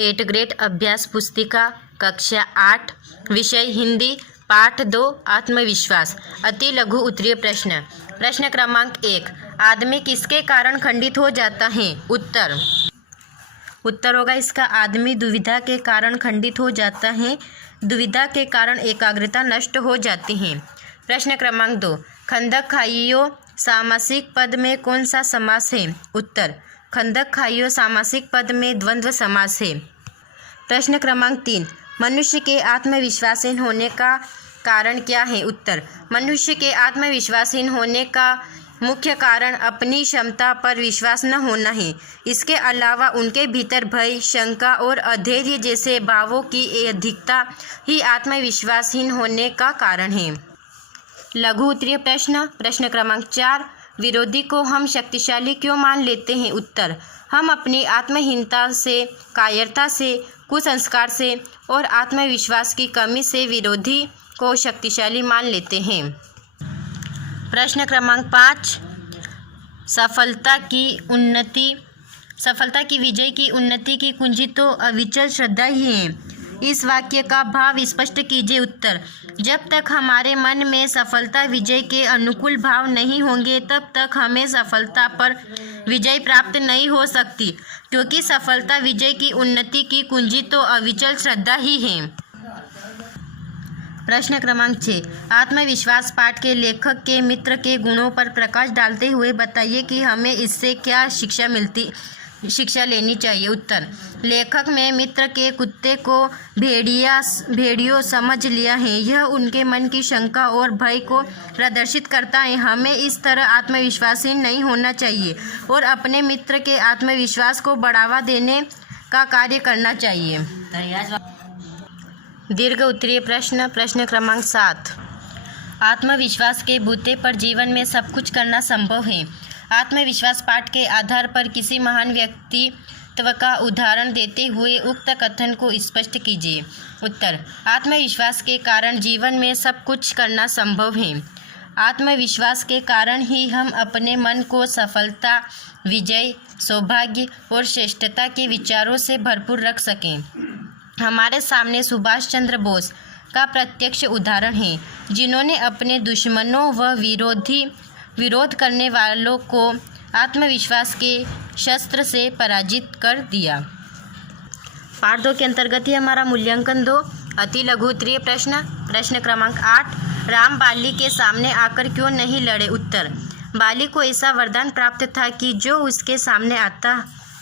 8 grade अभ्यास पुस्तिका कक्षा 8 विषय हिंदी पाठ 2 आत्मविश्वास। अति लघु उत्तरीय प्रश्न। प्रश्न क्रमांक 1, आदमी किसके कारण खंडित हो जाता है? उत्तर होगा इसका आदमी दुविधा के कारण खंडित हो जाता है। दुविधा के कारण एकाग्रता नष्ट हो जाती है। प्रश्न क्रमांक 2, खंदक खाइयो सामासिक पद में कौन सा समास है? उत्तर, खंदक खाइयो सामासिक पद में द्वंद्व समास है। प्रश्न क्रमांक 3, मनुष्य के आत्मविश्वासहीन होने का कारण क्या है? उत्तर, मनुष्य के आत्मविश्वासहीन होने का मुख्य कारण अपनी क्षमता पर विश्वास न होना है। इसके अलावा उनके भीतर भय, शंका और अधैर्य जैसे भावों की अधिकता ही आत्मविश्वासहीन होने का कारण है। लघु उत्तरीय प्रश्न। प्रश्न क्रमांक 4, विरोधी को हम शक्तिशाली क्यों मान लेते हैं? उत्तर, हम अपनी आत्महीनता से, कायरता से, कुसंस्कार से और आत्मविश्वास की कमी से विरोधी को शक्तिशाली मान लेते हैं। प्रश्न क्रमांक 5, सफलता की विजय की उन्नति की कुंजी तो अविचल श्रद्धा ही है। इस वाक्य का भाव स्पष्ट कीजिए। उत्तर, जब तक हमारे मन में सफलता विजय के अनुकूल भाव नहीं होंगे तब तक हमें सफलता पर विजय प्राप्त नहीं हो सकती, क्योंकि सफलता विजय की उन्नति की कुंजी तो अविचल श्रद्धा ही है। प्रश्न क्रमांक 6, आत्मविश्वास पाठ के लेखक के मित्र के गुणों पर प्रकाश डालते हुए बताइए कि हमें इससे क्या शिक्षा लेनी चाहिए। उत्तर, लेखक में मित्र के कुत्ते को भेड़ियों समझ लिया है। यह उनके मन की शंका और भय को प्रदर्शित करता है। हमें इस तरह आत्मविश्वासहीन नहीं होना चाहिए और अपने मित्र के आत्मविश्वास को बढ़ावा देने का कार्य करना चाहिए। दीर्घ उत्तरीय प्रश्न। प्रश्न क्रमांक 7, आत्मविश्वास के बूते पर जीवन में सब कुछ करना संभव है। आत्मविश्वास पाठ के आधार पर किसी महान व्यक्तित्व का उदाहरण देते हुए उक्त कथन को स्पष्ट कीजिए। उत्तर, आत्मविश्वास के कारण जीवन में सब कुछ करना संभव है। आत्मविश्वास के कारण ही हम अपने मन को सफलता, विजय, सौभाग्य और श्रेष्ठता के विचारों से भरपूर रख सकें। हमारे सामने सुभाष चंद्र बोस का प्रत्यक्ष उदाहरण है, जिन्होंने अपने दुश्मनों व विरोध करने वालों को आत्मविश्वास के शस्त्र से पराजित कर दिया। पाठ 2 के अंतर्गत ही हमारा मूल्यांकन 2 अति लघु उत्तरीय प्रश्न। प्रश्न क्रमांक 8, राम बाली के सामने आकर क्यों नहीं लड़े? उत्तर, बाली को ऐसा वरदान प्राप्त था कि जो उसके सामने आता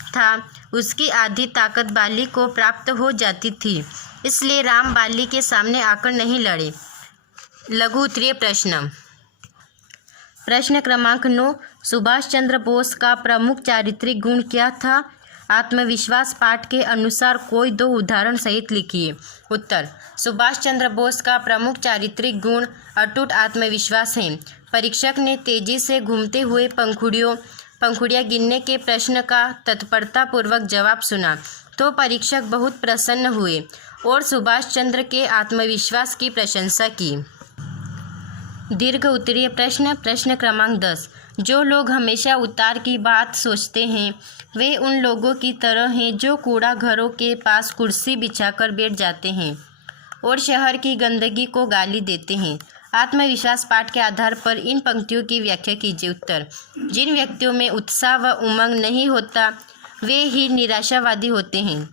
था उसकी आधी ताकत बाली को प्राप्त हो जाती थी, इसलिए राम बाली के सामने आकर नहीं लड़े। लघु उत्तरीय प्रश्न। प्रश्न क्रमांक 9, सुभाष चंद्र बोस का प्रमुख चारित्रिक गुण क्या था? आत्मविश्वास पाठ के अनुसार कोई 2 उदाहरण सहित लिखिए। उत्तर, सुभाष चंद्र बोस का प्रमुख चारित्रिक गुण अटूट आत्मविश्वास है। परीक्षक ने तेजी से घूमते हुए पंखुड़ियाँ गिनने के प्रश्न का तत्परतापूर्वक जवाब सुना तो परीक्षक बहुत प्रसन्न हुए और सुभाष चंद्र के आत्मविश्वास की प्रशंसा की। दीर्घ उत्तरीय प्रश्न। प्रश्न क्रमांक 10, जो लोग हमेशा उतार की बात सोचते हैं वे उन लोगों की तरह हैं जो कूड़ा घरों के पास कुर्सी बिछाकर बैठ जाते हैं और शहर की गंदगी को गाली देते हैं। आत्मविश्वास पाठ के आधार पर इन पंक्तियों की व्याख्या कीजिए। उत्तर, जिन व्यक्तियों में उत्साह व उमंग नहीं होता वे ही निराशावादी होते हैं।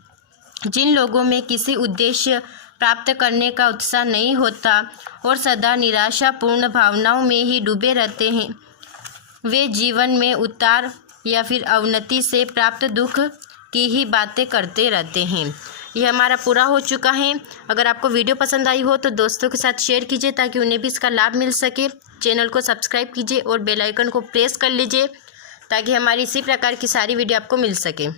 जिन लोगों में किसी उद्देश्य प्राप्त करने का उत्साह नहीं होता और सदा निराशापूर्ण भावनाओं में ही डूबे रहते हैं वे जीवन में उतार या फिर अवनति से प्राप्त दुख की ही बातें करते रहते हैं। यह हमारा पूरा हो चुका है। अगर आपको वीडियो पसंद आई हो तो दोस्तों के साथ शेयर कीजिए ताकि उन्हें भी इसका लाभ मिल सके। चैनल को सब्सक्राइब कीजिए और बेल आइकन को प्रेस कर लीजिए ताकि हमारी इसी प्रकार की सारी वीडियो आपको मिल सके।